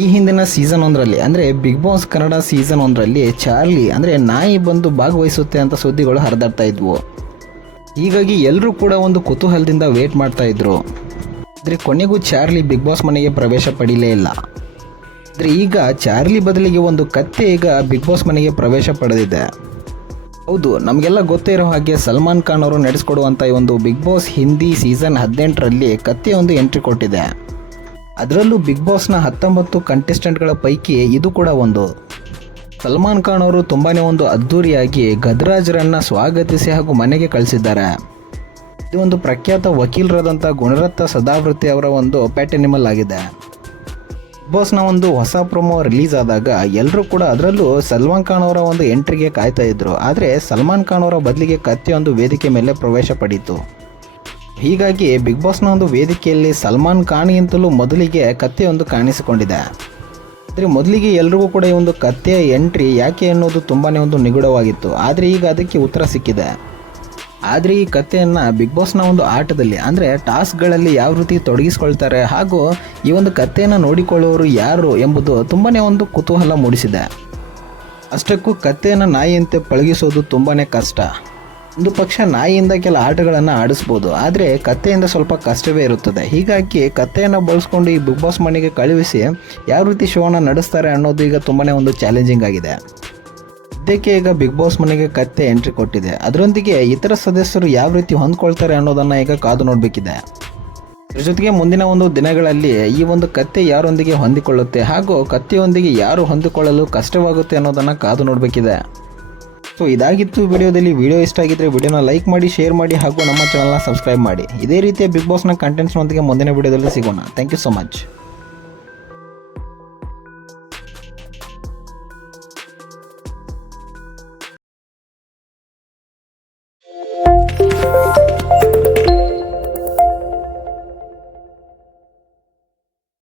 ಈ ಹಿಂದಿನ ಸೀಸನ್ ಒಂದರಲ್ಲಿ, ಅಂದರೆ ಬಿಗ್ ಬಾಸ್ ಕನ್ನಡ ಸೀಸನ್ ಒಂದರಲ್ಲಿ ಚಾರ್ಲಿ, ಅಂದರೆ ನಾಯಿ ಬಂದು ಭಾಗವಹಿಸುತ್ತೆ ಅಂತ ಸುದ್ದಿಗಳು ಹರಿದಾಡ್ತಾ ಇದ್ವು. ಹೀಗಾಗಿ ಎಲ್ಲರೂ ಕೂಡ ಒಂದು ಕುತೂಹಲದಿಂದ ವೇಟ್ ಮಾಡ್ತಾ ಇದ್ರು. ಆದರೆ ಕೊನೆಗೂ ಚಾರ್ಲಿ ಬಿಗ್ ಬಾಸ್ ಮನೆಗೆ ಪ್ರವೇಶ ಪಡೀಲೇ ಇಲ್ಲ. ಆದರೆ ಈಗ ಚಾರ್ಲಿ ಬದಲಿಗೆ ಒಂದು ಕತ್ತೆ ಈಗ ಬಿಗ್ ಬಾಸ್ ಮನೆಗೆ ಪ್ರವೇಶ ಪಡೆದಿದೆ. ಹೌದು, ನಮಗೆಲ್ಲ ಗೊತ್ತೇ ಇರೋ ಹಾಗೆ ಸಲ್ಮಾನ್ ಖಾನ್ ಅವರು ನಡೆಸ್ಕೊಡುವಂಥ ಈ ಒಂದು ಬಿಗ್ ಬಾಸ್ ಹಿಂದಿ ಸೀಸನ್ ಹದಿನೆಂಟರಲ್ಲಿ ಕತ್ತೆ ಒಂದು ಎಂಟ್ರಿ ಕೊಟ್ಟಿದೆ. ಅದರಲ್ಲೂ ಬಿಗ್ ಬಾಸ್ನ ಹತ್ತೊಂಬತ್ತು ಕಂಟೆಸ್ಟೆಂಟ್ಗಳ ಪೈಕಿ ಇದು ಕೂಡ ಒಂದು. ಸಲ್ಮಾನ್ ಖಾನ್ ಅವರು ತುಂಬಾ ಒಂದು ಅದ್ಧೂರಿಯಾಗಿ ಗದ್ರಾಜ್ರನ್ನ ಸ್ವಾಗತಿಸಿ ಹಾಗೂ ಮನೆಗೆ ಕಳಿಸಿದ್ದಾರೆ. ಇದು ಒಂದು ಪ್ರಖ್ಯಾತ ವಕೀಲರಾದಂಥ ಗುಣರತ್ನ ಸದಾವೃತ್ತಿ ಅವರ ಒಂದು ಪ್ಯಾಟನಿಮಲ್ ಆಗಿದೆ. ಬಿಗ್ ಬಾಸ್ನ ಒಂದು ಹೊಸ ಪ್ರೊಮೋ ರಿಲೀಸ್ ಆದಾಗ ಎಲ್ಲರೂ ಕೂಡ ಅದರಲ್ಲೂ ಸಲ್ಮಾನ್ ಖಾನ್ ಅವರ ಒಂದು ಎಂಟ್ರಿಗೆ ಕಾಯ್ತಾ ಇದ್ರು. ಆದರೆ ಸಲ್ಮಾನ್ ಖಾನ್ ಅವರ ಬದಲಿಗೆ ಕತ್ತೆ ಒಂದು ವೇದಿಕೆ ಮೇಲೆ ಪ್ರವೇಶ ಪಡೀತು. ಹೀಗಾಗಿ ಬಿಗ್ ಬಾಸ್ನ ಒಂದು ವೇದಿಕೆಯಲ್ಲಿ ಸಲ್ಮಾನ್ ಖಾನ್ಗಿಂತಲೂ ಮೊದಲಿಗೆ ಕಥೆಯೊಂದು ಕಾಣಿಸಿಕೊಂಡಿದೆ. ಆದರೆ ಮೊದಲಿಗೆ ಎಲ್ರಿಗೂ ಕೂಡ ಈ ಒಂದು ಕತ್ತೆಯ ಎಂಟ್ರಿ ಯಾಕೆ ಅನ್ನೋದು ತುಂಬಾ ಒಂದು ನಿಗೂಢವಾಗಿತ್ತು. ಆದರೆ ಈಗ ಅದಕ್ಕೆ ಉತ್ತರ ಸಿಕ್ಕಿದೆ. ಆದರೆ ಈ ಕಥೆಯನ್ನು ಬಿಗ್ ಬಾಸ್ನ ಒಂದು ಆಟದಲ್ಲಿ, ಅಂದರೆ ಟಾಸ್ಕ್ಗಳಲ್ಲಿ ಯಾವ ರೀತಿ ತೊಡಗಿಸ್ಕೊಳ್ತಾರೆ ಹಾಗೂ ಈ ಒಂದು ಕಥೆಯನ್ನು ನೋಡಿಕೊಳ್ಳುವವರು ಯಾರು ಎಂಬುದು ತುಂಬಾ ಒಂದು ಕುತೂಹಲ ಮೂಡಿಸಿದೆ. ಅಷ್ಟಕ್ಕೂ ಕಥೆಯನ್ನು ನಾಯಿಯಂತೆ ಪಳಗಿಸೋದು ತುಂಬಾ ಕಷ್ಟ. ಒಂದು ಪಕ್ಷ ನಾಯಿಯಿಂದ ಕೆಲ ಆಟಗಳನ್ನು ಆಡಿಸ್ಬೋದು. ಆದರೆ ಕತ್ತೆಯಿಂದ ಸ್ವಲ್ಪ ಕಷ್ಟವೇ ಇರುತ್ತದೆ. ಹೀಗಾಗಿ ಕತ್ತೆಯನ್ನು ಬಳಸ್ಕೊಂಡು ಈ ಬಿಗ್ ಬಾಸ್ ಮನೆಗೆ ಕಳುಹಿಸಿ ಯಾವ ರೀತಿ ಶೋನ ನಡೆಸ್ತಾರೆ ಅನ್ನೋದು ಈಗ ತುಂಬಾ ಒಂದು ಚಾಲೆಂಜಿಂಗ್ ಆಗಿದೆ. ಇದಕ್ಕೆ ಈಗ ಬಿಗ್ ಬಾಸ್ ಮನೆಗೆ ಕತ್ತೆ ಎಂಟ್ರಿ ಕೊಟ್ಟಿದೆ. ಅದರೊಂದಿಗೆ ಇತರ ಸದಸ್ಯರು ಯಾವ ರೀತಿ ಹೊಂದ್ಕೊಳ್ತಾರೆ ಅನ್ನೋದನ್ನು ಈಗ ಕಾದು ನೋಡಬೇಕಿದೆ. ಇದ್ರ ಜೊತೆಗೆ ಮುಂದಿನ ಒಂದು ದಿನಗಳಲ್ಲಿ ಈ ಒಂದು ಕತ್ತೆ ಯಾರೊಂದಿಗೆ ಹೊಂದಿಕೊಳ್ಳುತ್ತೆ ಹಾಗೂ ಕತ್ತೆಯೊಂದಿಗೆ ಯಾರು ಹೊಂದಿಕೊಳ್ಳಲು ಕಷ್ಟವಾಗುತ್ತೆ ಅನ್ನೋದನ್ನು ಕಾದು ನೋಡಬೇಕಿದೆ. ಸೊ ಇದಾಗಿತ್ತು ವಿಡಿಯೋದಲ್ಲಿ ವಿಡಿಯೋ ಇಷ್ಟ ಆಗಿದ್ರೆ ವಿಡಿಯೋನ ಲೈಕ್ ಮಾಡಿ, ಶೇರ್ ಮಾಡಿ ಹಾಗೂ ನಮ್ಮ ಚಾನಲ್ನ ಸಬ್ಸ್ಕ್ರೈಬ್ ಮಾಡಿ. ಇದೇ ರೀತಿಯ ಬಿಗ್ ಬಾಸ್ನ ಕಂಟೆಂಟ್ಸ್ನೊಂದಿಗೆ ಮುಂದಿನ ವಿಡಿಯೋದಲ್ಲಿ ಸಿಗೋಣ. Thank you so much